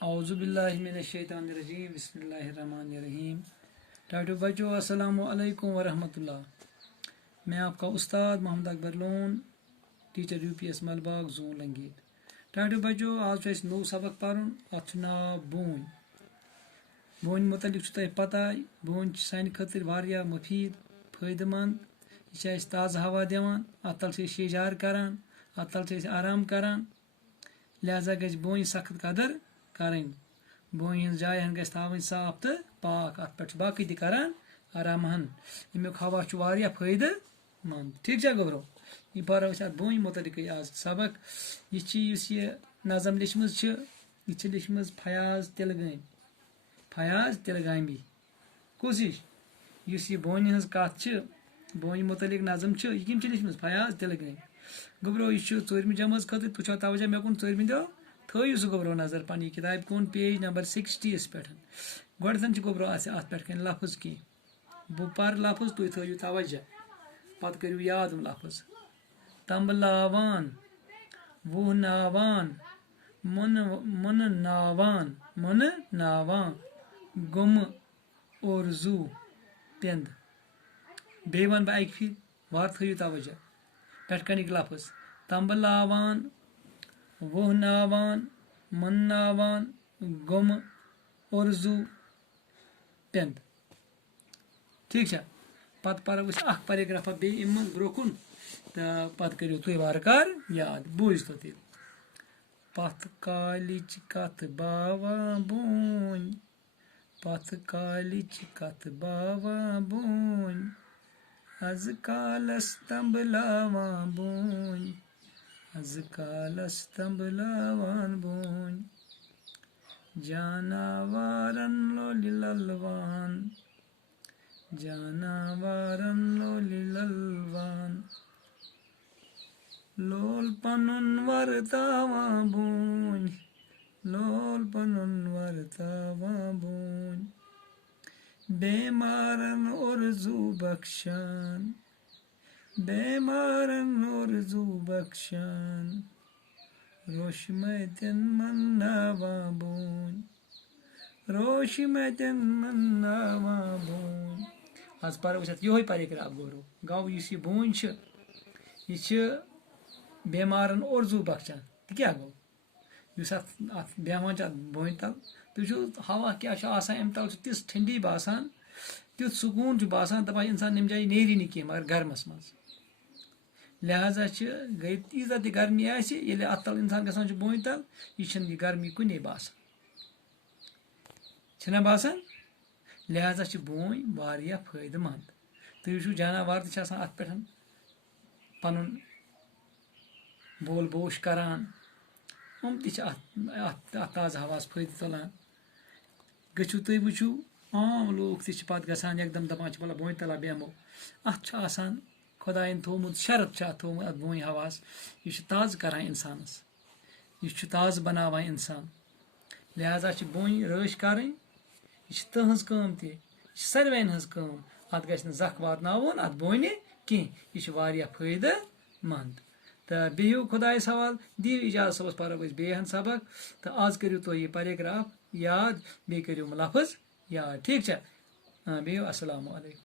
औज़ुबिल्लाहिमिनश्शैतानिर्रजीम बिस्मिल्लाहिर्रहमानिर्रहीम। टाटू बच्चों अस्सलामु अलैकुम वरहमतुल्लाह। मैं आपका उस्ताद Mohammad Akbar Lone, teacher UPS Malbagh zone Langate. टाटू बच्चों आज नौ सबक पढ़ अथ नाव बोन। बोन मुतलिक तुम पता बोन सान खतर वारिया मुफीद फायदेमंद। यह ताज़ा हवा दिवान, अत तल शेजार करान, अत तल आराम करान। लिहाजा गज बोन सख्त कदर करें। बोन जाय गज थी साफ तो पाक, अत पे बाकी करान आराम। अमुक हवा वारिया फायदे मंद। ठीक है गबरो, यह पढ़ो अत बोन मुतलिक आज सबक। यह नज़म लिखम यह लिखम फयाज तिलगामी। फयाज तिलगामी कुस यह बोन हज कत बोन मुतलिक नज़म यह कम लिखम फयाज तिलगामी। गबरो यह 4वीं जमात खतर तुम तवज्जो मे कुन 4वीं दो थो सह गबरो नजर पी किताब कुन पेज नंबर 60 पे। गोडन गबरो अत पे लफ्ज की बह पर लफ्ज तुम थो तवज्जो पत करू याद लफ्ज। तंबलावान, वुह नावान, मन नावान, मन नावान, गुम और जू पेंद। बे वन बह अक फिर वार थो तवज्जो पे लफ्ज तंबलावान, वुह नावान, मन नावान, गुम और जू पेंद। ठीक है, पत पर पैराग्राफा बे ब्रो कुन तो पत करो तुम वारकार याद। बूझ तो तेल पथ कालिच कथ बावा बोन, पथ कालिच कथ बावा बोन, अज कालस तंबलावान बोन, अज कालस तंबलावान बोन। जानवारन लोलि ललवान, जानवारन लोलि ललवान, लोल पनुन वरतावा बोन, लोल पनुन वरतावा बोन। बेमारन और जू बख्शान, बेमारन और जू बख्शान, रोशमतन मन्नावा बोन, रोशमतन मन्नावा बोन। आज पढ़ो यो पैराग्राफ गोरो गौ इस बोन यह बेमारन और जू बख्शान। तो क्या गो अत बेहान बोन तल तुम हवा क्या अम तल तिस ठंडी बासान, तुथ सुकून बासान, दपान इंसान नम जाए नेरी नी कह मगर गर्मस मज। लिहाजा गई ईजा त गर्मी अत तल इंसान गसान बोन तल यह गर्मी कुने बासान बासान। लिहाजा बोन वारिया फायदेमंद। तुम वो जानवर अत पे पन बोल बोश करान, ताज़ा हवा फायदे तुलान। गु तुम वो आम लोग पत गसान एकदम दपान भला बोन तला बेमो। अत खुदायन थोमुत शरत थोमुत अत बोन हवास यह ताज़ करान इंसानस, यह ताज़ बनावान इंसान। लिहाजा बोन रश कर यह तहज कम तह सारवेन हज कम। अत गि जख वातन अत बोन कह यह वारिया फायदे मंद। तो बिहू खुदायस हवाल दिव इजाज़त सबस पढ़ो बेहन सबक। तो आज करो तुम यह पैराग्राफ याद बे करो लफ्ज याद। ठीक है, बिहू अस्सलामु अलैकुम।